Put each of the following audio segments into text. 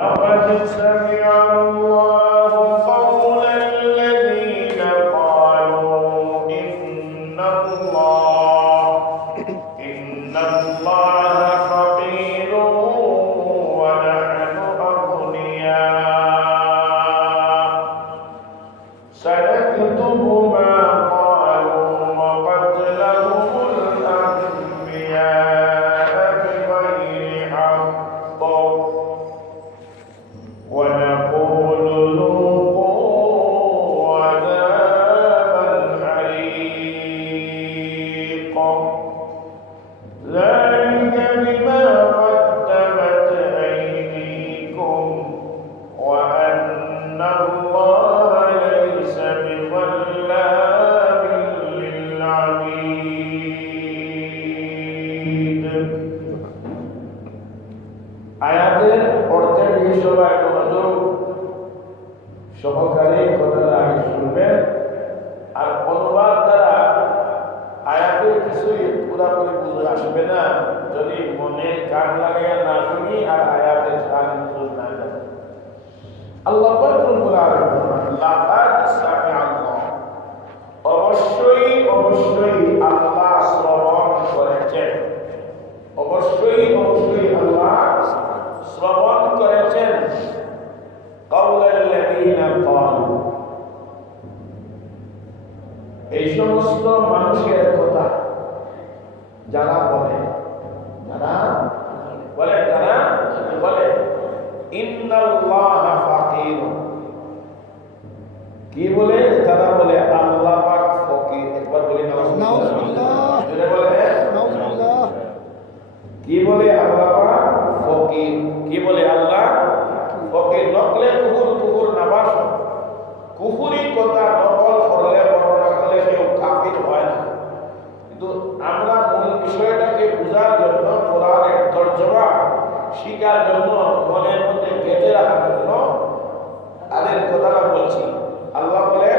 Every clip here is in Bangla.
لقد سمع الله قول الذين قالوا إن الله فقير ونحن أغنياء سنكتب ما قالوا وقتلهم الأنبياء بغير حق ونقول ذوقوا عذاب الحريق ذلك بما قدمت أيديكم وأن الله ليس بظلام للعبيد আয়াতের অর্থের দিকে সবাই মনোযোগ সহকারে কথাটা আগে শুনবেন আর অনুবাদ দ্বারা আয়াতের কিছুই পুরাপুরি বুঝে আসবে না যদি মনে কান লাগাইয়া না শুনি আর আয়াতের সান বুঝ না যায়। আল্লাহ পাক রব্বুল আলামিন লাকাদ সামিআ আল্লাহ অবশ্যই আল্লাহ শ্রবণ করেছেন অবশ্যই আল্লাহ শ্রবণ করেছেন কাউলাল্লাযীনা ক্বালু এই সমস্ত মানুষের কথা যারা বলে ইন্নাল্লাহা ফাকির কি বলে তারা বলে আল্লাহ পাক ফকির একবার বলি নাউজুবিল্লাহ কি বলে আল্লাহ পাক ফকির কি বলে আল্লাহ ফকির নকলে কুফর নাবাস কুফরি কথা নকল করলে বর্ণনা করলে কেউ কাফির হয় না কিন্তু আমরা মূল বিষয়টাকে বোঝার জন্য কোরআনের তরজমা শিকার জন্য মনের মধ্যে গেঁথে রাখার জন্য তাদের কথাটা বলছি। আল্লাহ বলে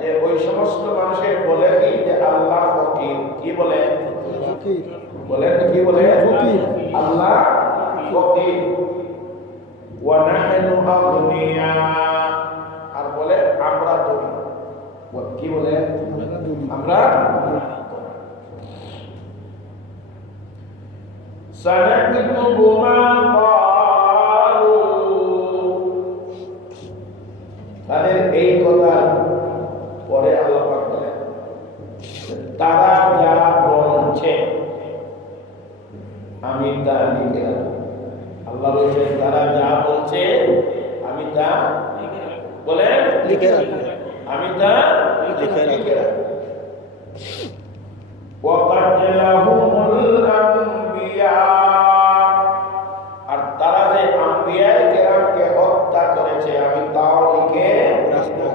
যে ওই সমস্ত মানুষের বলে কি যে আল্লাহ ফকির কি বলে বলেন কি বলে আল্লাহ ফকির ওয়া নাহনু আগনিয়া আর বলে আমরা ধনী কি বলে আমরা সানাকতুবু মা ক্বালু তাদের এই কথা পরে আল্লাহ পাক বলেন তারা যা বলছে আমি তা লিখে রাখবো। আল্লাহ বলেন তারা যা বলছে আমি তা লিখে রাখবো আমি তা লিখে রাখবো। ওয়াকাতলাহুমুল আম্বিয়া আর তারা যে আম্বিয়ায়ে কেরামকে হত্যা করেছে আমি তাও লিখে রাখবো।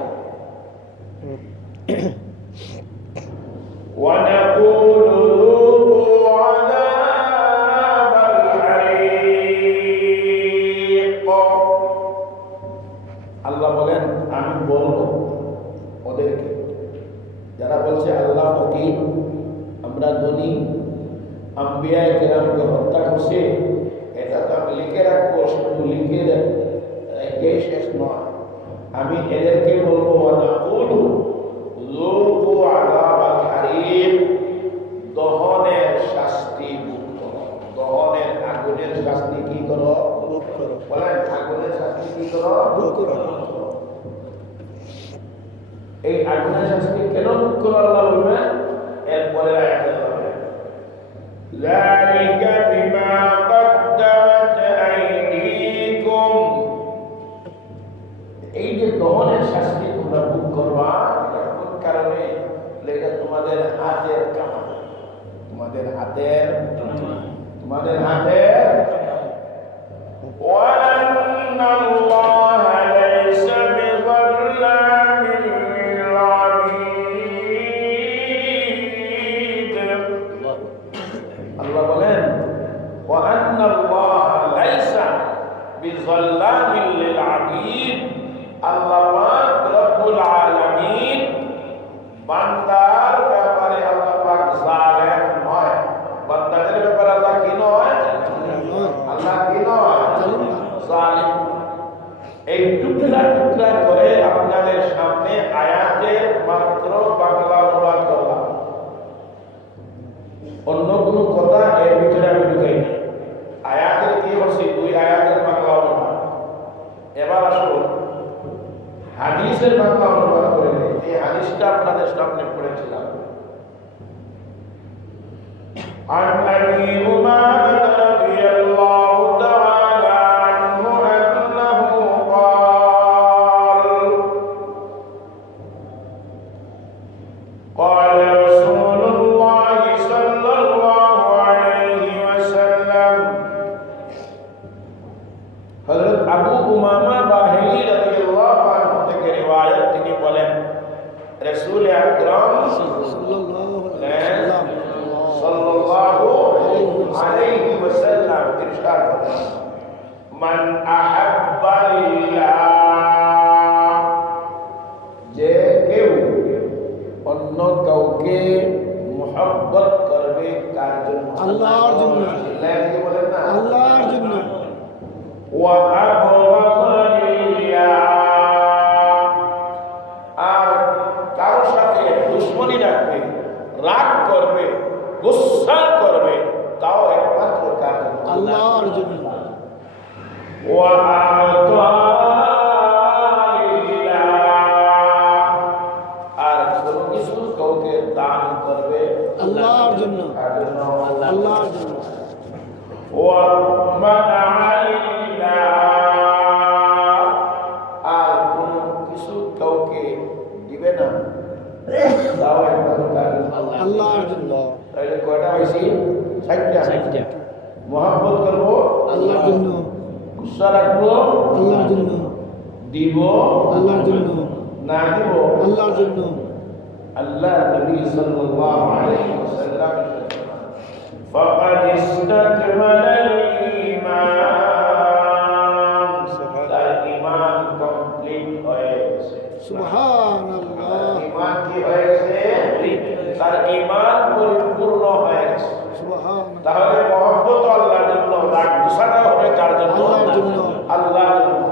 ونقول ذوقوا عذاب الحريق আল্লাহ বলেন আমি বলবো ওদেরকে যারা বলছে আল্লাহ ফকির আমরা ধনী আম্বিয়ায়ে কেরামকে হত্যা করছে এটা তো আমি লিখে রাখবো শুধু লিখে রেখে শেষ নয় আমি এদেরকে বলবো ওয়ানাকুলু যুকু আযাবাল হারিক দহনের শাস্তি ভোগ করো দহনের আগুনের শাস্তি কি করো ভোগ করো বলেন আগুনের শাস্তি কি করো ভোগ করো এই আগুনের শাস্তি কেন ভোগ করো আল্লাহ বলবেন এরপরে আয়াতে বলবেন যালিকা বিমা কদ্দামাত আইদিকুম এই যে দহনের শাস্তি তোমরা ভোগ করবা কারণে লেখা তোমাদের হাতের কামাল তোমাদের হাতের ওয়ান্নাল্লাহা লাইসা বিযাল্লামিন লিল আবিদ আল্লাহ বলেন ওয়ান্নাল্লাহা লাইসা বিযাল্লামিন লিল আবিদ আল্লাহ রব্বুল আলামিন বান্দার ব্যাপারে আল্লাহ পাক জালেম নয় বান্দাদের ব্যাপারে আল্লাহ কি নয় আল্লাহ কি নয় জালিম এই টুকরা টুকরা করে আপনাদের সামনে আয়াতের মাত্র বাংলা অনুবাদ করলাম। অন্য কোনো কথা এর ভিতরে আমি ঢুকাইনি। আয়াতের কি করছি, 2 আয়াতের বাংলা অনুবাদ। এবার আসুন হাদিসের বাংলা অনুবাদ করে নেই। এই হাদিসটা আপনাদের সামনে পড়েছিলাম। عن أبي أمامة رضي الله تعالى عنه أنه قال رسول الله صلى الله عليه وسلم حضرت আবু উমামা বাহিলি রাদিয়াল্লাহু আনহু থেকে রিওয়ায়াত তিনি বলেন রাসূল আকরাম সাল্লাল্লাহু আলাইহি ওয়াসাল্লাম ইরশাদ করেন মান আহাব্বা লিল্লাহ, যে কেউ অন্য কাউকে মুহাব্বত করবে কার জন্য? আল্লাহর জন্য। আল্লাহ কি বলেন না, আল্লাহর জন্য। ওয়া আবগাযা লিল্লাহ, আর কারো সাথে দুশমনী রাখবে, রাগ করবে, গুসা করবে, তাও একমাত্র কার জন্য? আল্লাহর জন্য। ওয়া আ'তা লিল্লাহ, আর কোনো কিছু কাউকে দান করবে আল্লাহর জন্য। কার জন্য? আল্লাহর জন্য। ওয়া মানা'a লিল্লাহ, আর কোনো কিছু কাউকে দিবে না, তাও একমাত্র কার জন্য? আল্লাহর জন্য। তাহলে কয়টা হয়েছে? 4টা। মহব্বত করবো আল্লাহর জন্য। গুসা রাখবো আল্লাহর জন্য। দিব আল্লাহর জন্য। না দিব আল্লাহর জন্য। আল্লাহ নবী সাল্লাল্লাহু আলাইহি ওয়াসাল্লাম ফাকাদ ইসতাকমালাল ঈমান, তার ঈমান কমপ্লিট হয়ে গেছে। সুবহানাল্লাহ। ঈমান কি হয়েছে? তার ঈমান পরিপূর্ণ হয়ে গেছে। সুবহানাল্লাহ। তাহলে মহব্বত আল্লাহর জন্য, রাগ গুসাটা হবে কার জন্য? আল্লাহর জন্য। আল্লাহর জন্য।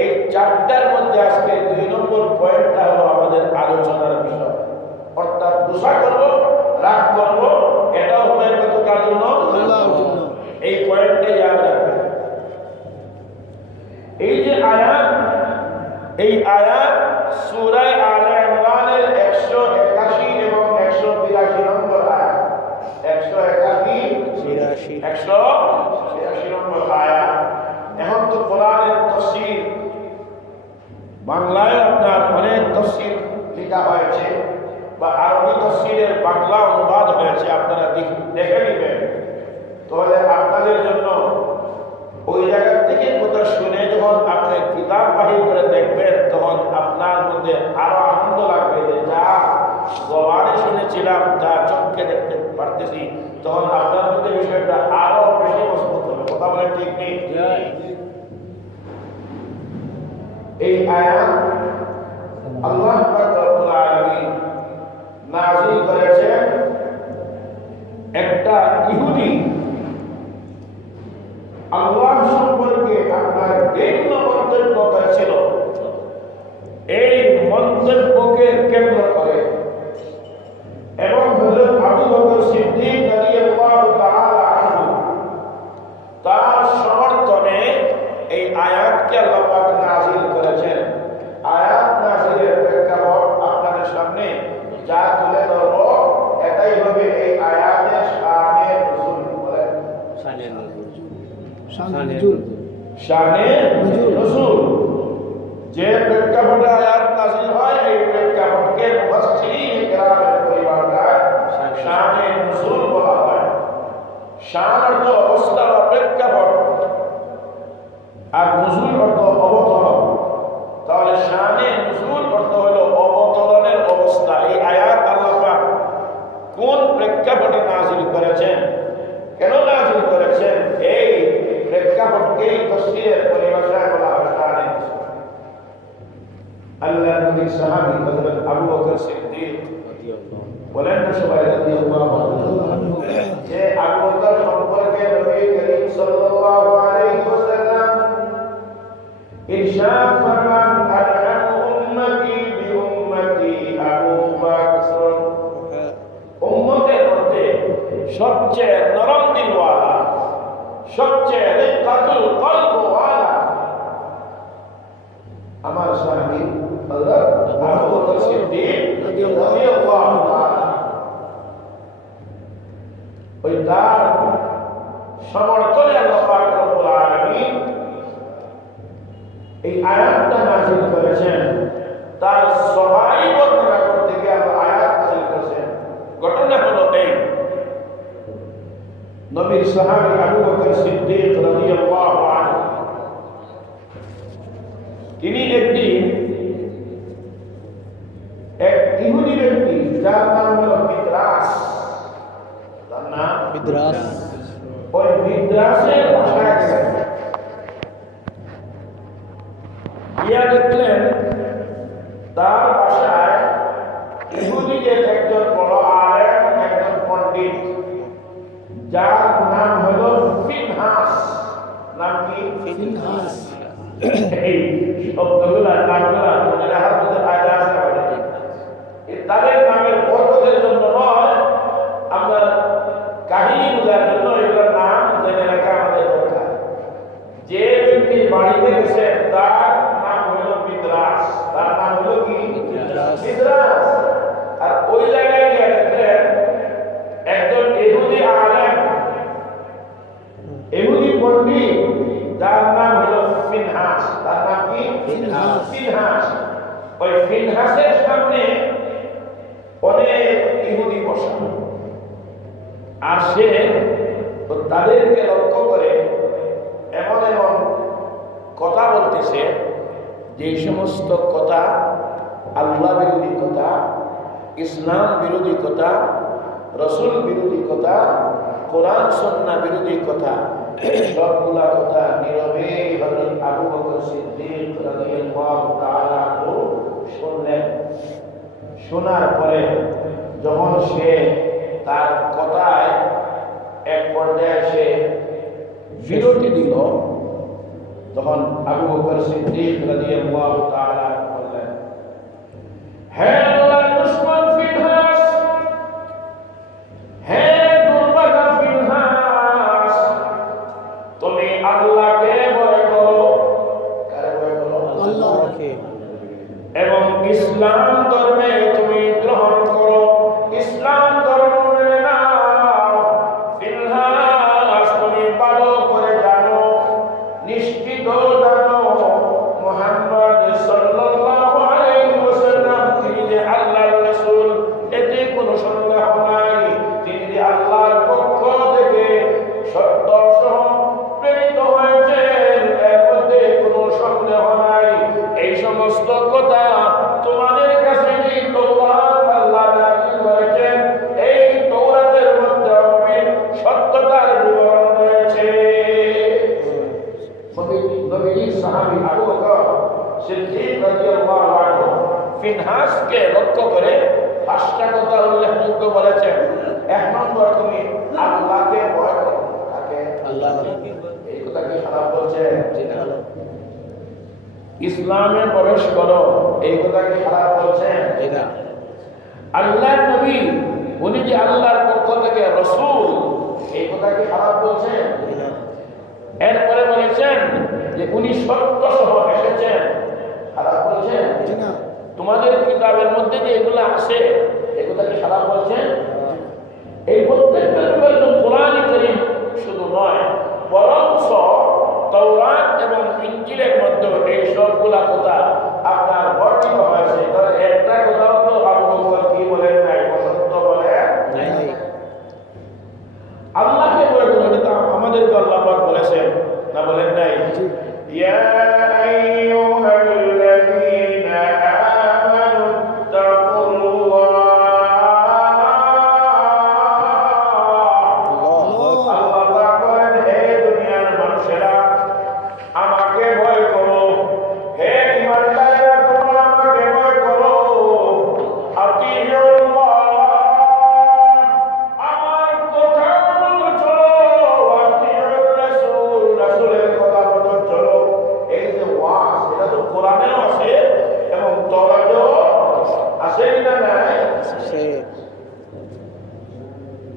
এই 4টার মধ্যে আজকে 2 নম্বর পয়েন্টটা হলো আমাদের আলোচনার বিষয়। অর্থাৎ গুসা করব, রাগ করব, এটাও হবে কত কার জন্য? আল্লাহর জন্য। এই পয়েন্টটা ইয়াদ রাখবেন। এই যে আয়াত, এই আয়াত সূরা আলে ইমরানের 181 এবং 182 নম্বর আয়াত। 181 নম্বর আয়াত। এখন তো কোরআনের তাফসীর বাংলায় আপনার অনেক তাফসীর লেখা হয়েছে বা আরবি তাফসীরের বাংলা অনুবাদ হয়েছে, আপনারা দেখে নেবেন। তাহলে আপনাদের জন্য ওই জায়গা থেকে কথা শুনে যখন আপনি কিতাব বাহির করে দেখবেন, তখন আপনার মধ্যে আরো আনন্দ লাগবে যে যা জবানে শুনেছিলাম, যা চোখে দেখতে পারতেছি, তখন আপনার মধ্যে বিষয়টা আরো বেশি মজবুত হবে। কথা বলে ঠিক নেই? এই আয়াত আল্লাহ পাক রব্বুল আলামিন নাযিল করেছেন একটা ইহুদি আল্লাহ সম্পর্কে আপনার ভিন্ন মন্তব্য করেছিল। এই মন্তব্যকে কেন্দ্র করে এবং হযরত আবু বকর সিদ্দিক রাদিয়াল্লাহু তাআলা আনহু তার সমর্থনে এই আয়াতকে আল্লাহ পাক নাযিল করেছেন। আয়াত নাযিলের প্রেক্ষাপট আপনাদের সামনে যা তুলে ধরব, এটাই হবে এই আয়াতের শানে নুজুল। বলেন শানে নুজুল। শানে নুজুল। যে প্রেক্ষাপটে আয়াত নাযিল হয়, এই প্রেক্ষাপটকে মুফাসসিরিন কেরামের পরিভাষায় শানে নুজুল বলা হয়। শান অর্থ অবস্থা বা প্রেক্ষাপট, আর নুজুল অর্থ অবতরণ। তাহলে শানে নুজুল অর্থ হলো অবতরণের অবস্থা। এই আয়াত আল্লাহ পাক কোন প্রেক্ষাপটে নাযিল করেছেন, কেন নাযিল করেছেন, এই প্রেক্ষাপটকেই তাফসীরের পরিভাষায় বলা হয় শানে নুজুল। আল্লাহ নবীর সাহাবী হযরত আবু বকর সিদ্দিক বলেন না সবাই রাদিয়াল্লাহু আনহু, যে আবু বকর সম্পর্কে নবী করিম সাল্লাল্লাহু আলাইহি ওয়াসাল্লাম ইরশাদ ফরমান আরহাম উম্মতি বিউম্মতি আবু বকর, উম্মতের মধ্যে সবচেয়ে নরম দিলওয়ালা, সবচেয়ে রিক্কাতুল কলবওয়ালা আমার সাহাবী হযরত আবু বকর সিদ্দিক রাদিয়াল্লাহু তাআলা। ওই তার সমর্থনে আল্লাহ পাক রব্বুল আলামিন এই আয়াতটা নাযিল করেছেন। তার সহায় বর্ণনা করতে গিয়ে আল্লাহ আয়াত নাযিল করেছেন। ঘটনা হলো এই, নবীর সাহাবী আবু বকর সিদ্দিক রাদিয়াল্লাহু আনহু তিনি একদিন এক ইহুদি ব্যক্তি যার নাম হলো মিদ্রাস, তার নাম বিদ্রাস, ওই মিদ্রাসের বাসায় গেলেন। গিয়া দেখলেন তার বাসায় ইহুদিদের একজন বড় আলেম, একজন পণ্ডিত, যার নাম হলো ফিনহাস। নাম কি? ফিনহাস। এই শব্দগুলা নামগুলা মনে রাখার মধ্যে ফায়দা আছে আমাদের। তাদের নামের বরকতের জন্য নয়, আমরা কাহিনী বোঝার জন্য এগুলোর নাম জেনে রাখা আমাদের দরকার। যে ব্যক্তির বাড়িতে গেছে তার নাম হলো মিদ্রাস, তার নাম হলো কি? মিদ্রাস। আর ওই জায়গায় গিয়ে দেখলেন একজন ইহুদি আলেম, ইহুদি পণ্ডিত, যার নাম হলো ফিনহাস। তার নাম কি? ফিনহাস। ওই ফিনহাসের সামনে অনেক ইহুদি বসা, আর সে তাদেরকে লক্ষ্য করে এমন এমন কথা বলতেছে যে সমস্ত কথা আল্লাহ বিরোধী কথা, ইসলাম বিরোধী কথা, রসুল বিরোধী কথা, কোরআন সুন্নাহ বিরোধী কথা, সবগুলা কথা নীরবে হযরত আবু বকর সিদ্দিক রাদিয়াল্লাহু তাআলা আনহু শুনলেন। শোনার পরে যখন সে তার কথায় এক পর্যায়ে সে বিরতি দিল, তখন আবু বকর সিদ্দিক রাদিয়াল্লাহু তাআলা বললেন, হে আল্লাহর দুশমন ফিনহাস, হে দুর্ভাগা ফিনহাস, তুমি আল্লাহকে ভয় করো। কারে ভয় করো? আল্লাহকে। এবং ইসলাম ধর্মে তুমি গ্রহণ করো, ইসলাম ধর্ম মেনে নাও। ফিনহাস, তুমি ভালো করে জানো, নিশ্চিত জানো মুহাম্মদ সাল্লাল্লাহু আলাইহি ওয়াসাল্লাম তিনি যে আল্লাহর রাসূল, এতে কোনো সন্দেহ নাই। তিনি যে আল্লাহর পক্ষ থেকে সত্য সহ প্রেরিত হয়েছেন, এর মধ্যে কোনো সন্দেহ নাই। এই সমস্ত কথা তোমাদের কাছে যে তৌরাত আল্লাহ নাযিল করেছেন, এই তৌরাতের মধ্যে অমিল সত্যতার বিবরণ রয়েছে। নবীজির সাহাবী আবু বকর সিদ্দিক রাদিয়াল্লাহু আনহু ফিনহাসকে লক্ষ্য করে পাঁচটা কথা উল্লেখযোগ্য বলেছেন। এক নম্বর, তুমি আল্লাহকে ভয় করো। কাকে? আল্লাহ। এই কথা কি খারাপ বলছে? ইসলামে প্রবেশ করো, এই কথা কি খারাপ বলছেন? আল্লাহর নবী, উনি যে আল্লাহর পক্ষ থেকে রাসূল, এই কথা কি খারাপ বলছেন? এরপরে বলেছেন যে উনি সত্য সহ এসেছেন, খারাপ বলছেন? তোমাদের কিতাবের মধ্যে যে এগুলো আছে, এই কথা কি খারাপ বলছেন? এই প্রত্যেকটা কোরআন কারীম শুধু নয়, বরঞ্চ তাওরাত এবং ইনজিলের মধ্যে এই সবগুলা কথা আপনার বর্ণিত হয়েছে। তাহলে একটা কথাও তো আবু বকর কি বলেন নাই, অসত্য বলেন নাই। আল্লাহকে ভয় করো, এটা আমাদেরকে আল্লাহ পাক বলেছেন, না বলেন নাই? ইয়া আইয়ুহাল্লাযীনা আমানু তাকুল্লাহ। আল্লাহ পাক বলেন, হে দুনিয়ার মানুষেরা, আমাকে ভয়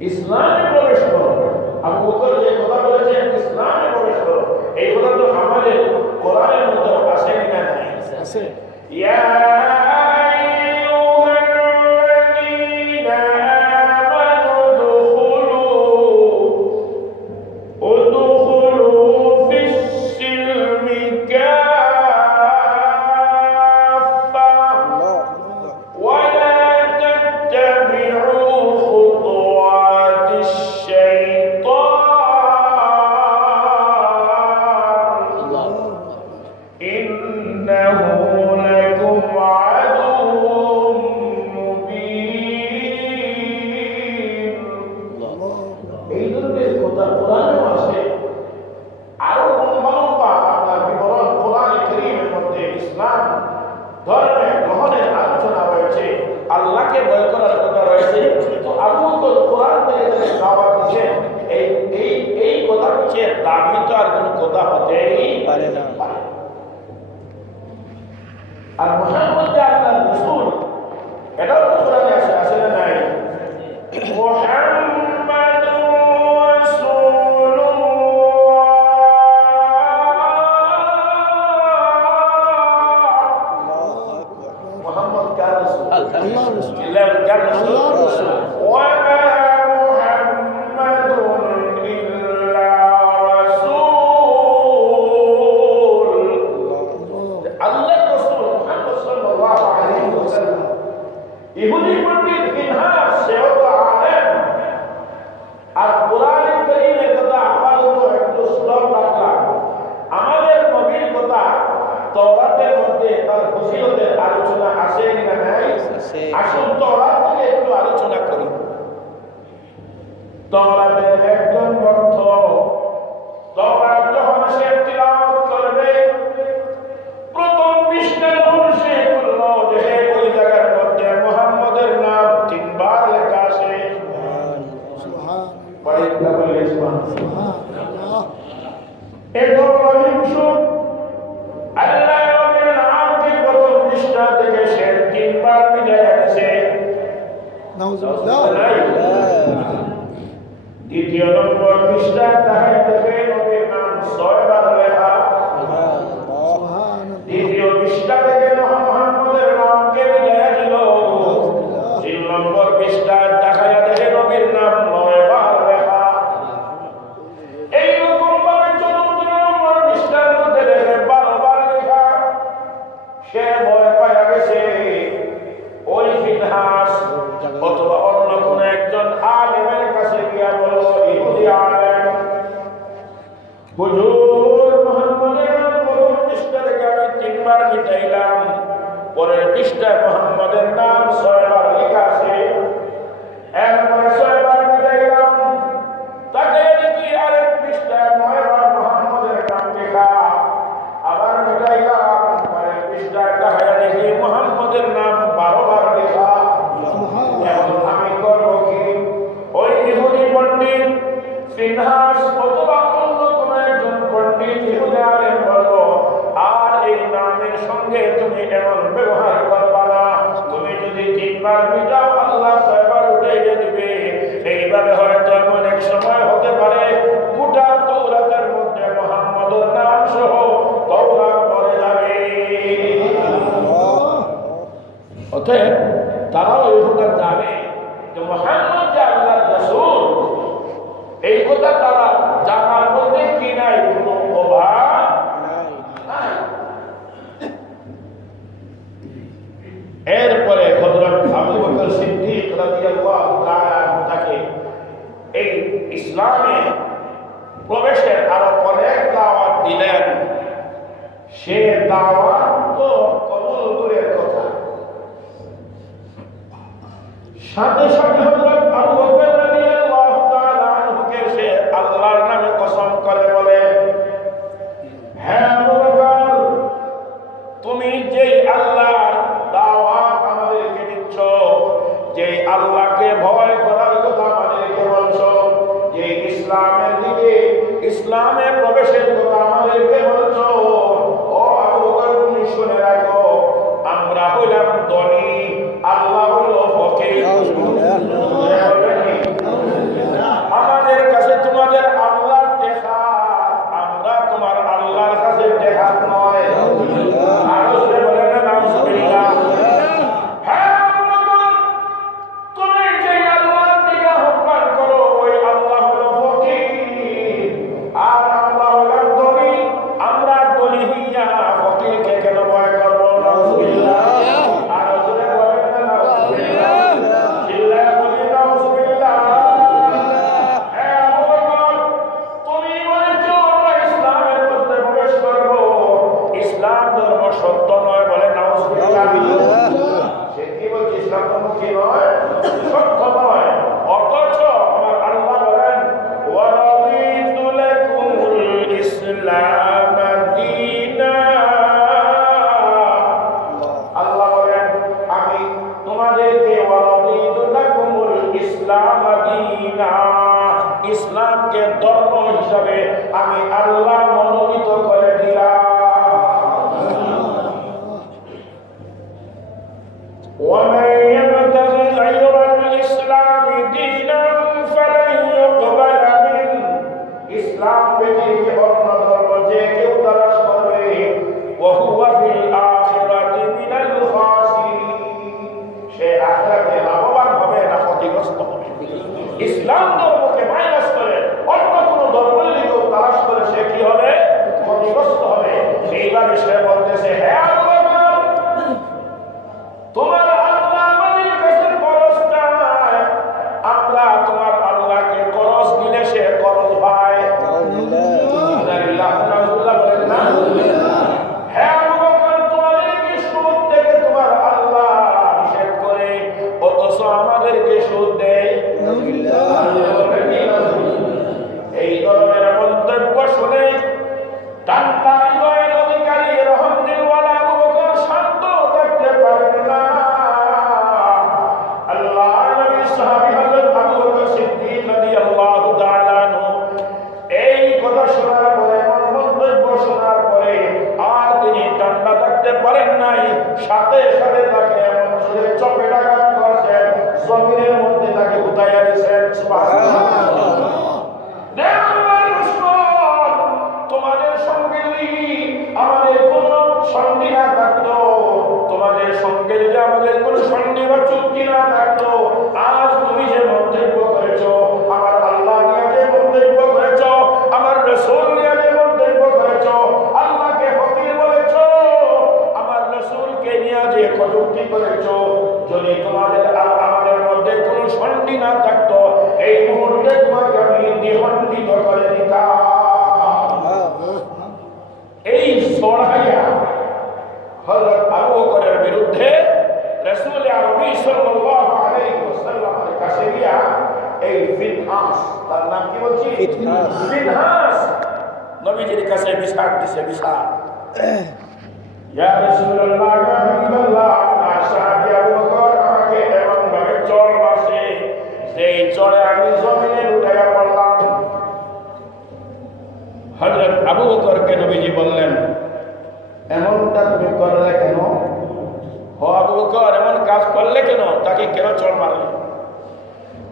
ইসলামে প্রবেশ করো। আবু বকর যে কথা বলেছেন ইসলামে প্রবেশ করো, এই কথা তো আমাদের কোরআনের মধ্যে আছে না নাই? আছে। ইয়া আইয়ুহাল্লাযীনা আমানু উদখুলু ফিস-সিলমি কাফা ওয়া লা তাত্তাবি'উ খুতুওয়াতিশ শাইতান ইন্নাহু লাকুম আদুউম মুবিন। এই ধরনের কথা কোরআনে আছে। আরো লম্বা আপনার বিবরণ কোরআন কারীমের মধ্যে ইসলাম ধর্মের গ্রহণের আলোচনা রয়েছে, আল্লাহকে ভয় করার কথা রয়েছে। তো আবু বকর কোরআন থেকে যে দাওয়াত দিয়েছেন, এই কথা হচ্ছে দাবি তো আর কোনো কথা হতেই পারে না। আর মুহাম্মদ যে আল্লাহর রাসূল, এটাও তো কোরআনে আছে না নাই? মুহাম্মাদুর রাসূলুল্লাহ। মুহাম্মদ কার রাসূল? আল্লাহর রাসূল। ইল্লাহ কার রাসূল? আল্লাহর রাসূল। ওয়া মা মুহাম্মাদুন ইল্লা রাসূল। আল্লাহর রাসূল মুহাম্মদ সাল্লাল্লাহু আলাইহি ওয়াসাল্লাম। ইহুদি পণ্ডিত ফিনহাস সেও তো আলেম, আর কোরআন কারীমের কথা আপাতত একটু শ্লোক রাখলাম। আমাদের নবীর কথা তাওরাতের মধ্যে তার ফজিলতের আলোচনা আছে না নাই? আছে। আসুন তাওরাত থেকে একটু আলোচনা করি। তাওরাতের একজন গ্রন্থ, তাওরাত যখন সে তিলাওয়াত করবে, প্রথম পৃষ্ঠা যখন সে খুললো, দেখে ওই জায়গার মধ্যে মুহাম্মদের নাম 3 বার লেখা আছে। সুবহান পরীক্ষা বলে সুবহানাল্লাহ। এত রহিমসু আল্লাহ নবীর নামকে প্রথম পৃষ্ঠা থেকে সে 3 বার মিটাইয়া দিয়েছে। নাউজুবিল্লাহ। দ্বিতীয় নম্বর পৃষ্ঠা তাহে দেখে নবীর নাম 6 বার লেখা। সুবহানাল্লাহ। দ্বিতীয় পৃষ্ঠা থেকে মুহাম্মদের নামকে মিটাইয়া দিল। 3 নম্বর পৃষ্ঠা দেখায়া দেখে নবীর নাম 9 বার লেখা। এইরকম ভাবে 14 নম্বর পৃষ্ঠার মধ্যে দেখে 12 বার লেখা। সে ভয় পাইয়া গেছে। ওই ফিনহাস অথবা অন্য কোন একজন আলেমের কাছে গিয়া বলল, ইহুদি আলেম, হুজুর মুহাম্মদের প্রথম পৃষ্ঠা থেকে আমি 3 বার মিটাইলাম, পরের পৃষ্ঠায় মুহাম্মদের নাম 6 বার লেখা আছে। এরপরে 6 বার মিটাইলাম, তাকে দেখি আরেক পৃষ্ঠায় 9 বার মুহাম্মদের নাম লেখা। আবার মিটাইলাম, পরের পৃষ্ঠায় দেখায়া দেখি মুহাম্মদের নাম 12 বার লেখা। এখন আমি করব কি? ওই ইহুদি পণ্ডিত ফিনহাস অথবা অন্য কোন একজন পণ্ডিত ইহুদি আলেম বলল, আর এই নামের সঙ্গে তুমি এমন ব্যবহার করবা না। তুমি যদি 3 বার মিটাও, আল্লাহ 6 বার উঠাইয়া দিবে। এইভাবে হয়তো এমন এক সময় হতে পারে গোটা তাওরাতের মধ্যে মুহাম্মদের নাম সহ তাওরাত পড়ে যাবে। অতএব তারাও এই কথা জানে যে মুহাম্মদ যে আল্লাহর রাসূল, এই কথা তারা জানার মধ্যে কি নাই, কোনো অভাব নাই। এরপরে হযরত আবু বকর সিদ্দিক রাদিয়াল্লাহু তাআলা তাকে এই ইসলামে প্রবেশের আরো অনেক দাওয়াত দিলেন। সে দাওয়াত তো কবুল করার কথা। সাথে সাথে হযরত আবু বকর রাদিয়াল্লাহু তাআলা আনহুকে সে আল্লাহর নামে কসম করে বলে, হ্যাঁ আবু বকর, তুমি যেই আল্লাহর দাওয়াত আমাদেরকে দিচ্ছ, যেই আল্লাহকে ভয় করার কথা আমাদেরকে বলছো, যে ইসলামের দিকে, ইসলামে প্রবেশের কথা আমাদেরকে বলছো, ও আবু বকর তুমি শুনে রাখো, আমরা হইলাম ধনী, আল্লাহ হলো ফকির। ধর্ম সত্য নয়, বলে নাউজুবিল্লাহ। সে কি বলছে? ইসলাম ধর্ম কি নয়? সত্য নয়। অথচ আমার আল্লাহ বলেন ওয়ারাদিতু লাকুমুল ইসলাম দীনা। আল্লাহ বলেন আমি তোমাদেরকে ওয়ারাদিতু লাকুমুল ইসলাম দীনা, ইসলামকে ধর্ম হিসাবে আমি আল্লাহ মনোনীত করে দিলাম। ومن يبتغي غير الإسلام دينا فلن يقبل منه, ইসলাম ব্যতীত অন্য ধর্ম যে কেউ তালাশ করবে وهو في الآخرة من الخاسرين, সে আখিরাতে লাভবান হবে না ক্ষতিগ্রস্ত হবে। ইসলাম ধর্মকে মাইনাস করে অন্য কোন ধর্মের দিকে তালাশ করে সে কি হবে? ক্ষতিগ্রস্ত হবে। এইভাবে সে বলতেছে হে আবু বকর, তোমার আল্লাহ আমাদের কাছে খরচ চায়, আমরা তোমার আল্লাহকে খরচ দিলে সে খরচ পায়। আলহামদুলিল্লাহ বলেন না? হে আবু বকর, তোমাদেরকে সুদ থেকে তোমার আল্লাহ নিষেধ করে, অথচ আমাদেরকে সুদ দেয়। এই ধরনের মন্তব্য শুনে টানটা হৃদয়ের অধিকারী রহমতুল্লাহ আবু বকর শান্ত থাকতে পারেন না। আল্লাহ নবী সাহাবী হযরত আবু বকর সিদ্দিক রাদিয়াল্লাহু তাআলা আনহু এই কথা শোনার পরে, মন্তব্য শোনার পরে আর তিনি ঠান্ডা থাকতে পারেন নাই। সাথে সাথে তাকে এমন জোরে চপেটাঘাত করেছেন, জমিনের মধ্যে তাকে উঠাইয়া দিয়েছেন। সুবহানাল্লাহ। তোমাদের সঙ্গে আমাদের কোন সন্ধি না থাকতো, তোমাদের সঙ্গে যদি আমাদের কোন সন্ধি বা চুক্তি না থাকতো, আজ তুমি যে মন্তব্য করেছো, আমার আল্লাহ নিয়ে যে মন্তব্য করেছো, আমার রাসূল নিয়ে যে মন্তব্য করেছো, আল্লাহকে ফকির বলেছো, আমার রাসূলকে নিয়ে যে কটূক্তি করেছো, যদি তোমাদের আমাদের মধ্যে কোন সন্ধি না থাকতো, এই মুহূর্তে তোমাকে আমি দ্বিখণ্ডিত করে দিতাম। এই সরাইয়া হযরত আবু বকরের বিরুদ্ধে রাসূল আরবি সাল্লাল্লাহু আলাইহি ওয়াসাল্লামের কাছে গিয়া এই ফিনহাস, তার নাম কি বলছি? ফিনহাস নবীজির কাছে বিচার দিছে। বিচার, ইয়া রাসূলুল্লাহ, ইয়া হাবিবাল্লাহ, আপনার সাহাবী আবু বকর আমাকে এমন ভাবে চড় মারছে, সেই চড়ে আমি জমিনে উঠাইয়া পড়লাম। হযরত আবু বকরকে নবীজি বললেন এমনটা তুমি করলে কেন? ও আবু বকর, এমন কাজ করলে কেন? তাকে কেন চড় মারলে?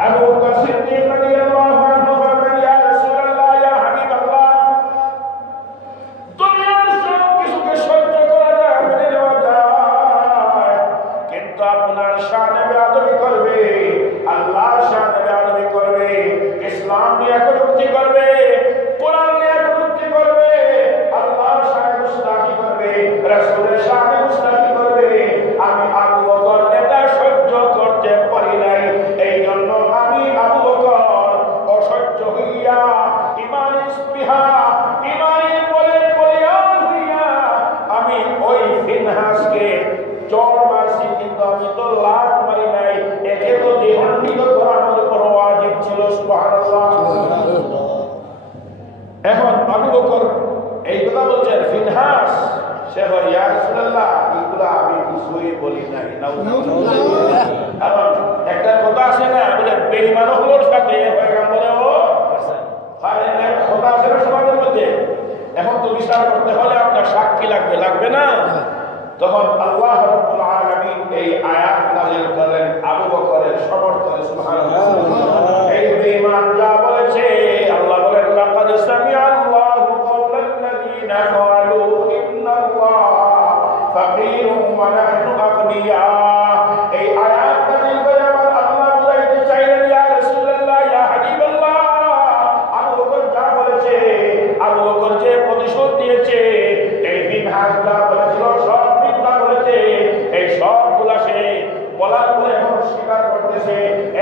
আবু বকর সিদ্দিক রাদিয়াল্লাহু আনহু বলেন ইয়া রাসূলুল্লাহ, ইয়া হাবিবাল্লাহ, দুনিয়ার সব কিছুকে সহ্য করা যায়, মেনে নেওয়া যায়, কিন্তু আপনার শানে বেয়াদবি করবে, আল্লাহর শানে বেয়াদবি করবে, ইসলাম নিয়ে কটূক্তি করবে, কোরআন নিয়ে কটূক্তি করবে, আল্লাহর শানে মুস্তাকি করবে, রাসূলের শানে মুস্তাকি করবে, আমি আবু বকর এটা সহ্য করতে পারি নাই। এই জন্য আমি আবু বকর অসহ্য হইয়া ইমানি স্পৃহা, ইমানি বলিয়ান হইয়া আমি ওই ফিনহাসকে চড় মারছি, কিন্তু আমি তো লাত মারি নাই। একে তো দ্বিখণ্ডিত করা আমার উপর ওয়াজিব ছিল। সুবহানাল্লাহ। এখন আবু বকর এই কথা বলছেন, ফিনহাস সে বলে ইয়া রাসূলুল্লাহ, এগুলো আমি কিছুই বলি নাই। নাউজুবিল্লাহ। কারণ একটা কথা আছে না, বলে বেঈমান হলোর সাথে পয়গম্বরেও হয় না, কথা আছে না সমাজের মধ্যে। এখন তো বিচার করতে হলে আপনার সাক্ষী লাগবে, লাগবে না? তখন আল্লাহ রাব্বুল আলামিন এই আয়াত নাযিল করেন আবু বকরের সমর্থনে। সুবহানাল্লাহ। এই বেঈমান যা বলেছে, আল্লাহ বলেন লাকাদ সামিআ আল্লাহু কাওলাল্লাযীনা ক্বালু ইন্নাল্লাহা ফাকীরুন ওয়া নাহনু আগনিয়া। এই আয়াত নাযিল করে আমার আল্লাহ বুঝাইতে চাইলেন ইয়া রাসূলুল্লাহ, ইয়া হাবিবাল্লাহ, আবু বকর যা বলেছে, আবু বকর যে প্রতিশোধ দিয়েছে, এই ফিনহাস যা বলেছিল সব মিথ্যা বলেছে, এই সবগুলা সে বলার পরে এখন স্বীকার করতেছে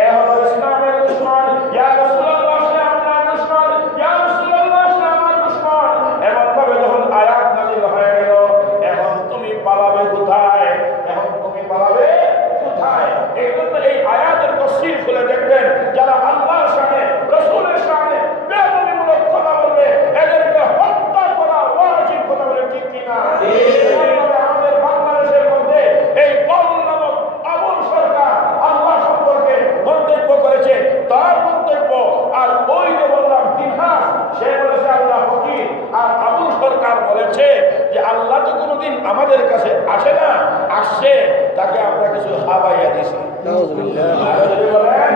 এ হলো ইসলামের দুশমন। ইয়া রাসূলুল্লাহ, সে আপনার দুশমন। ইয়া রাসূলুল্লাহ, সে আমার দুশমন। এমন ভাবে যখন আয়াত নাযিল হয়ে গেল, এখন আমাদের কাছে আসে না, আসছে তাকে আমরা কিছু খাওয়াইয়া দিছি। আরো যদি বলেন,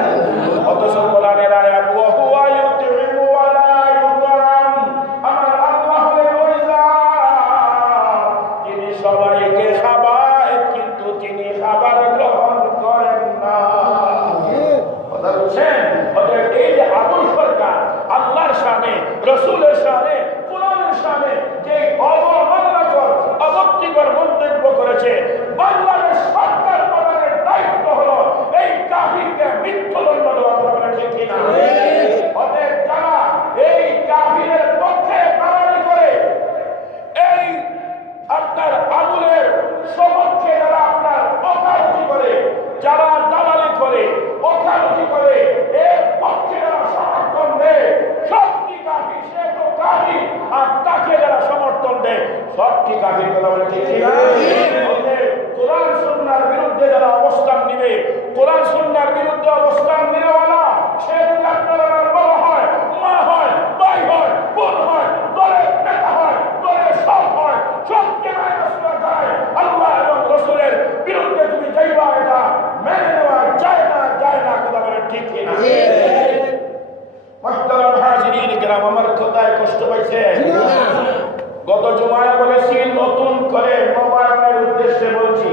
অথচ কোরআনের আয়াত ওয়া হুয়া ইউতিমু ওয়া লা ইউতাম, আমার আল্লাহ হলেন ওই জাত যিনি সবাইকে খাওয়ায় কিন্তু তিনি খাবার গ্রহণ করেন না। কথা বুঝছেন? অতএব এই যে আবুল সরকার আল্লাহর শানে, রসুলের শানে, কোরআনের শানে যে অবমাননাকর অযৌক্তিকর মন্তব্য করেছে, বাংলাদেশ সরকার প্রধানের দায়িত্ব হলো এই কাফিরকে মৃত্যুদণ্ড দেওয়া। কথা ঠিক কিনা? অতএব যারা এই কাফিরের পক্ষে দাঁড়ানি করে, এই আপনার আবুলের সমক্ষে যারা আপনার ওকালতি করে, যারা দালালি করে, ওকালতি করে, এর পক্ষে যারা সমর্থন দেয়, সবটি কাফির। সে তো কাফির, আর তাকে যারা সমর্থন দেয় সবটি কাফির। কথা বলে ঠিক কিনা? কোরআন সুন্নাহর বিরুদ্ধে যারা অবস্থান নিবে, কোরআন সুন্নাহর বিরুদ্ধে অবস্থান নিবেওয়ালা, সে যদি আপনার বড় হয়, মা হয়, ভাই হয়, বোন হয়, দলের নেতা হয়, দলের সব হয়, সবকে মাইনাস করা যায়। আল্লাহ এবং রসুলের বিরুদ্ধে তুমি যাইবা, এটা মেনে নেওয়া যায় না, যায় না। কথা বলে ঠিক কিনা? মুহতারাম হাজিরিন কিরাম, আমার কথায় কষ্ট পাইছে? গত জুমায় বলেছি, নতুন করে নবায়নের উদ্দেশ্যে বলছি,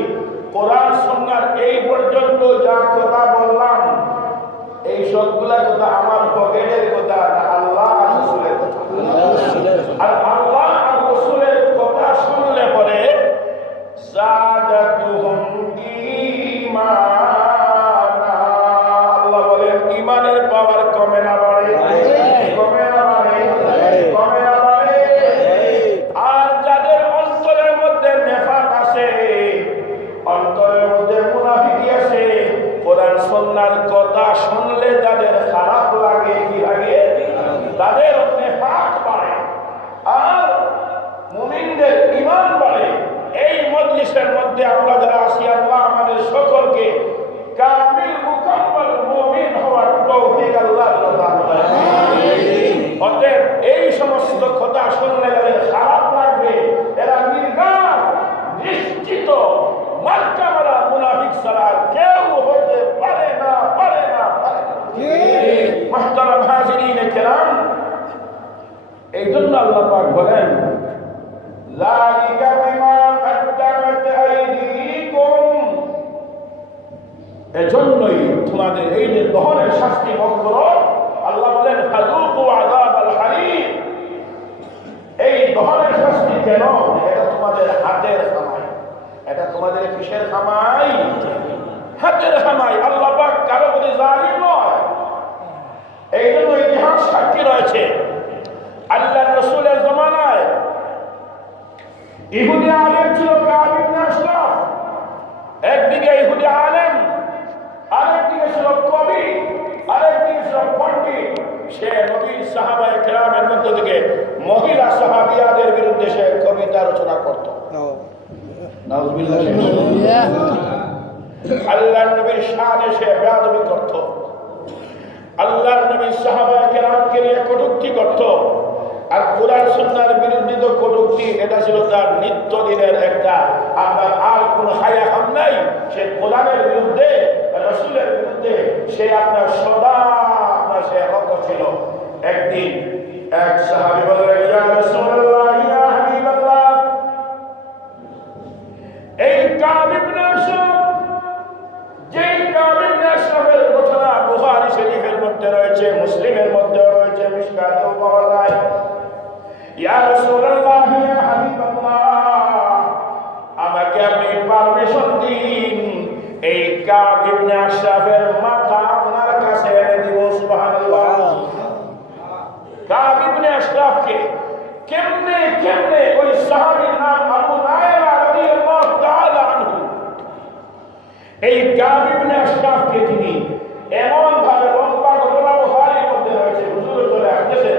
কোরআন সুন্নাহর এই পর্যন্ত যা কথা বললাম, এই সবগুলা কথা আমার পকেটের কথা না, আল্লাহ আর রাসূলের কথা। আর আল্লাহ আর রাসূলের কথা শুনলে পরে যাদাতুহুম ঈমানা, আল্লাহ বলেন ঈমানের পাওয়ার কমে না বাড়ে? কমে না বাড়ে? কমে না বাড়ে? আর যাদের অন্তরের মধ্যে নেফাক আছে, অন্তরের মধ্যে মুনাফিকি আছে, কোরআন সুন্নাহর কথা শুনলে যাদের খারাপ লাগে, কি লাগে? তাদের নেফাক বাড়ে আর মুমিনদের ঈমান বাড়ে। এই মজলিসের মধ্যে আমরা যারা আছি, আল্লাহ আমাদের সকলকে কামিল মুকাম্মাল মুমিন হওয়ার তৌফিক আল্লাহ দান করেন। অতএব এই সমস্ত কথা শুনলে যাদের খারাপ লাগবে, এরা নির্ঘাত নিশ্চিত মার্কা মারা মুনাফিক ছাড়া কেউ হতে পারে না, পারে না, পারে না। মুহতারাম হাজিরিন কিরাম, এই জন্য আল্লাহ পাক বলেন, যালিকা বিমা কদ্দামাত আইদিকুম, এজন্যই তোমাদের এই যে দহনের শাস্তি ভোগ করো, আল্লাহ বলেন ফাযুকু আযাবাল হারিক। এই দহনের শাস্তি কেন? এটা তোমাদের হাতের কামাই। এটা তোমাদের কিসের কামাই? হাতের কামাই। আল্লাহ পাক কারো প্রতি জালিম নয়। এই জন্য ইতিহাস সাক্ষী রয়েছে, আল্লাহর রাসূলের জমানায় ইহুদি আলেম ছিল কাব ইবনে আশরাফ। একদিকে ইহুদি আলেম, আরেকদিকে ছিল কবি, আরেকদিকে ছিল পণ্ডিত। সে নবীর সাহাবায়ে কেরামের মধ্যে থেকে মহিলা সাহাবিয়াদের বিরুদ্ধে সে কবিতা রচনা করত। নাউযুবিল্লাহ। আল্লাহর নবীর শানে সে বেয়াদবি করত, আল্লাহর নবীর সাহাবায়ে কেরামকে নিয়ে কটূক্তি করত। আর কোরআন সুন্নাহর বিরুদ্ধে তো কটূক্তি, এটা ছিল তার নিত্যদিনের একটা, আপনার আর কোনো হায়া হাম নাই। সে কোরআনের বিরুদ্ধে, রাসূলের বিরুদ্ধে সে আপনার সদা আপনার সে রত ছিল। একদিন এক সাহাবী বললেন, ইয়া রাসূলুল্লাহ, ইয়া হাবিবাল্লাহ, এই কাব ইবনে আশরাফ, যে কাব ইবনে আশরাফের ঘটনা বুখারী শরীফের মধ্যে রয়েছে, মুসলিমের মধ্যে রয়েছে, মিশকাতেও পাওয়া যায়। ইয়া রাসূলুল্লাহ, ইয়া হাবিবাল্লাহ, আমাকে আপনি পারমিশন দিন, এই কাব ইবনে আশরাফের মাথা আপনার কাছে এনে দিব। সুবহানাল্লাহ। কাব ইবনে আশরাফকে কেমনে কেমনে, ওই সাহাবীর নাম আবু নায়লা রাদিয়াল্লাহু তাআলা আনহু, এই কাব ইবনে আশরাফকে তিনি এমন ভাবে, লম্বা ঘটনা বুখারীর মধ্যে রয়েছে, হুজুর চলে আসতেছে,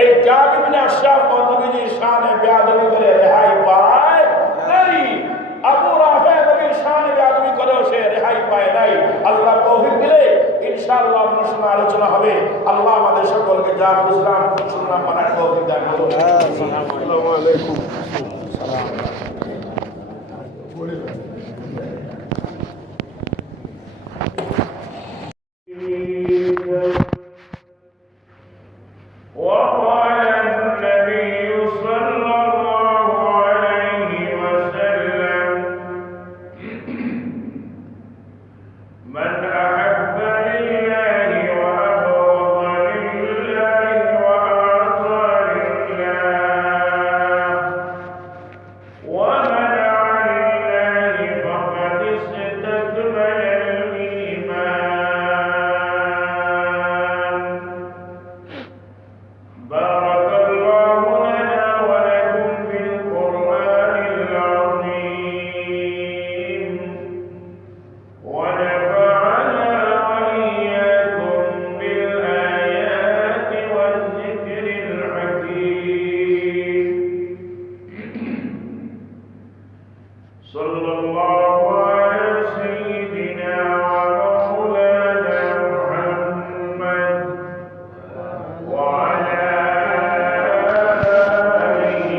এই কাব ইবনে আশরাফ নবীজির শানে বেয়াদবি করে রেহাই পায় নাই। আবু রাফি নবীর শানে বেয়াদবি করেও সে রেহাই পায় নাই। আল্লাহ তৌফিক দিলে ইনশাআল্লাহ অন্য সময় আলোচনা হবে। আল্লাহ আমাদের সকলকে যা বুঝলাম শুনলাম মানার তৌফিক দান করুন। আসসালামু আলাইকুম। صلى الله على سيدنا ومولانا محمد وعلى آله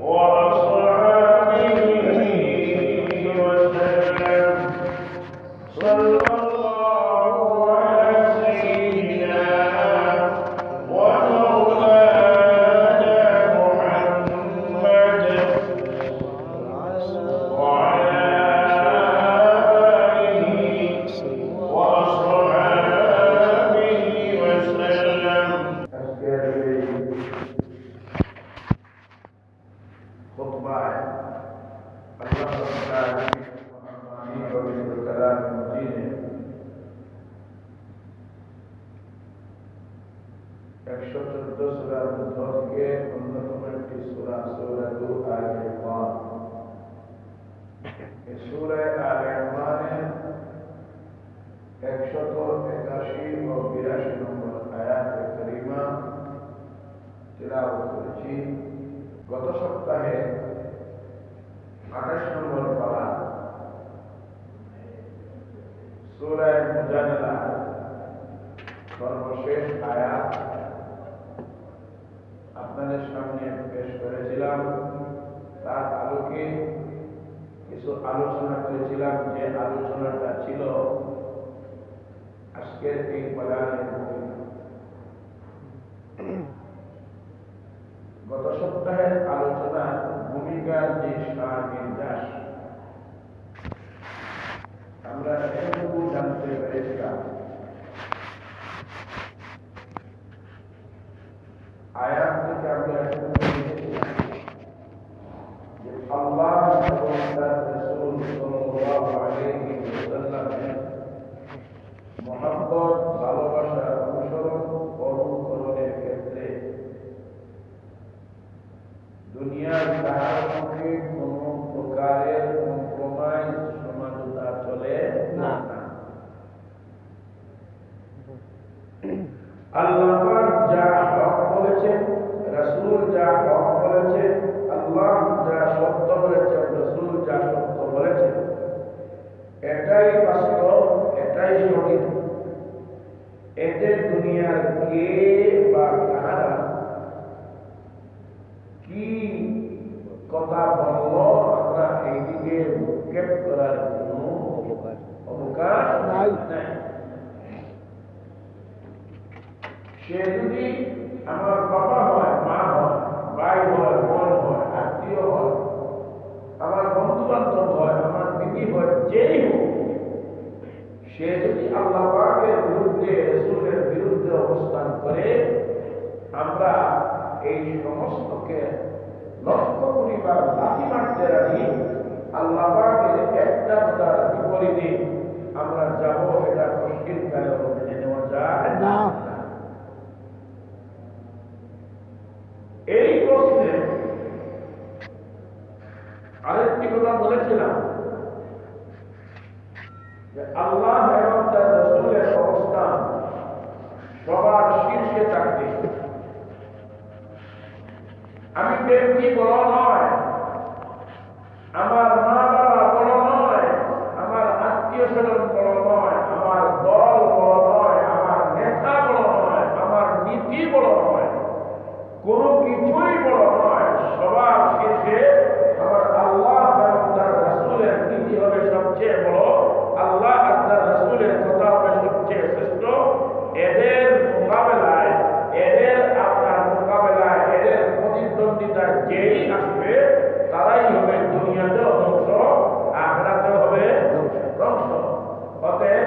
وأصحابه وسلم صلى الله على سيدنا ومولانا محمد وعلى آله وأصحابه وسلم. خطبة الله تعالى وبالكلام المتين 114 সূরার মধ্য থেকে অন্যতম একটি সূরা সূরাতুল আলে ইমরান। এই সূরা আলে ইমরানের 181 ও 82 নম্বর আয়াতে কারিমা তিলাওয়াত করেছি। গত সপ্তাহে 28 নম্বর পারা সূরা মুজাদালা সর্বশেষ আয়াত আপনাদের সামনে পেশ করেছিলাম। তার আলোকে কিছু আলোচনা করেছিলাম, যে আলোচনাটা ছিল আজকের এই বয়ানের ভূমিকা। গত সপ্তাহের আলোচনার ভূমিকার যে সার নির্যাস আমরা এতটুকু জানতে পেরেছিলাম, আয়াত থেকে আমরা এতটুকু বুঝেছিলাম যে আল্লাহ এবং তার রাসূল সাল্লাল্লাহু আলাইহি ওয়াসাল্লামের মহব্বত, ভালোবাসা, অনুসরণ, অনুকরণের ক্ষেত্রে দুনিয়ার কারোর সঙ্গে কোনো প্রকারের কম্প্রোমাইজ, সমঝোতা চলে না। আল্লাহ যা হক বলেছেন, রাসূল যা হক বলেছেন, আল্লাহ যা সত্য বলেছেন, রাসূল যা সত্য বলেছেন, এটাই বাস্তব, এটাই সঠিক। এতে দুনিয়ার কে বা কারা কি কথা বলল আমরা এইদিকে ভূক্ষেপ করার কোনো অবকাশ নাই। সে যদি আমার বাবা হয়, মা হয়, ভাই হয়, বোন হয়, আত্মীয় হয়, আমার বন্ধু বান্ধব হয়, আমার দিদি হয়, যেই হোক, সে যদি আল্লাহ পাকের বিরুদ্ধে, রাসূলের বিরুদ্ধে অবস্থান করে, আমরা এই সমস্তকে লক্ষ্য করিবার লাঠি মারতে রাজি। আল্লাহ পাকের একটা কথার বিপরীতে আমরা যাব, এটা মুশকিল কালেও মেনে নেওয়া যায় না। এই প্রশ্নে আরেকটি কথা বলেছিলাম যে আল্লাহ এবং তার রাসূলের অবস্থান সবার শীর্ষে থাকবে। আমি ব্যক্তি বড় নয়, আমার মা বাবা বড় নয়, আমার আত্মীয় স্বজন বড় নয়, আমার দল বড় নয়, আমার নেতা বড় নয়, আমার নীতি বড় নয়, কোনো কিছুই বড় নয়। সবার শেষে আমার আল্লাহ এবং তার রাসূলের নীতি হবে সবচেয়ে বড়, আল্লাহ আর তার রাসূলের কথা হবে সবচেয়ে শ্রেষ্ঠ। এদের মোকাবেলায়, এদের আপনার মোকাবেলায়, এদের প্রতিদ্বন্দ্বিতা যেই আসবে তারাই হবে দুনিয়াতেও ধ্বংস, আখিরাতেও হবে ধ্বংস। অতএব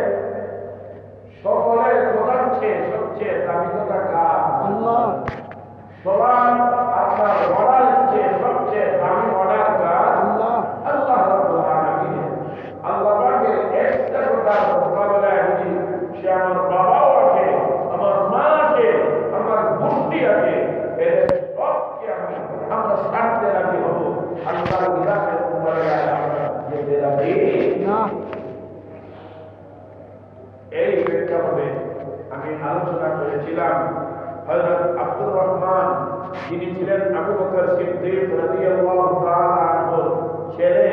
সকলের কথার চেয়ে সবচেয়ে দামি কথা কার? আল্লাহ। সবার আপনার অর্ডার চেয়ে সবচেয়ে দামি অর্ডার কার? আল্লাহ। আল্লাহ রাব্বুল আলামিন। আল্লাহ পাকের একটা কথার মোকাবেলায় যদি সে আমার বাবাও আসে, আমার মা আসে, আমার গোষ্ঠী আসে, এদের সবকে আমরা ছাড়তে রাজি হব। আল্লাহর বিধানের মোকাবেলায় আমরা যেতে রাজি না। এই প্রেক্ষাপটে আমি আলোচনা করেছিলাম হযরত আব্দুর রহমান, যিনি ছিলেন আবু বকর সিদ্দিক রাদিয়াল্লাহু তাআলা আনহুর ছেলে,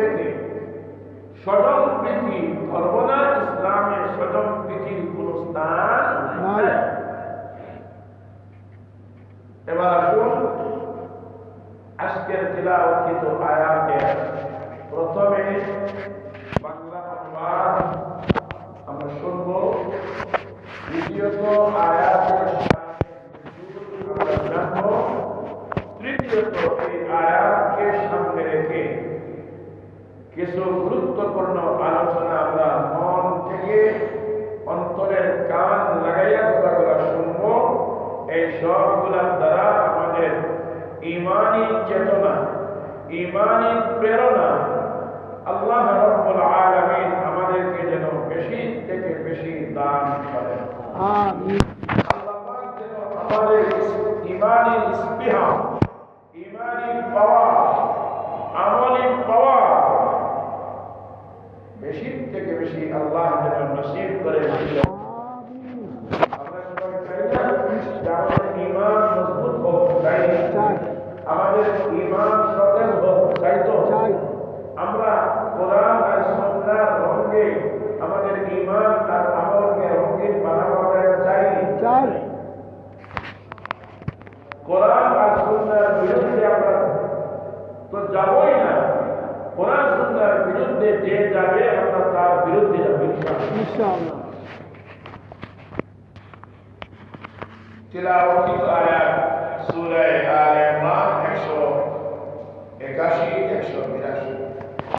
থেকে সজল প্রীতি ধর্ম না, ইসলামে সজল প্রীতির কোন স্থান নাই। নাই। এবার আসুন আজকের তিলাওয়াতকৃত আয়াতের প্রথমে বাংলা অনুবাদ আমরা শুনব, দ্বিতীয়ত আয়াতের আমরা জানব, তৃতীয়ত এই আয়াতকে সামনে রেখে কিছু গুরুত্বপূর্ণ আলোচনা আমরা মন থেকে অন্তরের কান লাগাইয়া কথাগুলো শুনব। এই সবগুলার দ্বারা আমাদের ঈমানী চেতনা, ঈমানী প্রেরণা আল্লাহ রাব্বুল আলামিন আমাদেরকে যেন বেশি থেকে বেশি দান করেন। আমিন। আল্লাহ পাক যেন আমাদের ঈমানী ইস্তিহা, ঈমানী পাওয়ার, আমলি পাওয়ার বেশি থেকে বেশি আল্লাহ যেন নসিব করে দিলেন। আমরা সবাই চাই না যে আমাদের ঈমান মজবুত হোক, তাই চাই। আমাদের ঈমান সতেজ হোক, তাই তো চাই। আমরা কোরআন আর সুন্নাহর রঙে আমাদের ঈমান আর আমলকে রঙিন বানাতে চাই। চাই। কোরআন আর সুন্নাহর বিরুদ্ধে আমরা তো যাবই না। কোরআন সুন্নাহর বিরুদ্ধে যে যাবে আমরা তার বিরুদ্ধে যাব ইনশাআল্লাহ। ইনশাআল্লাহ। তিলাওয়াতিল আয়াত সূরা আলে ইমরান 181 182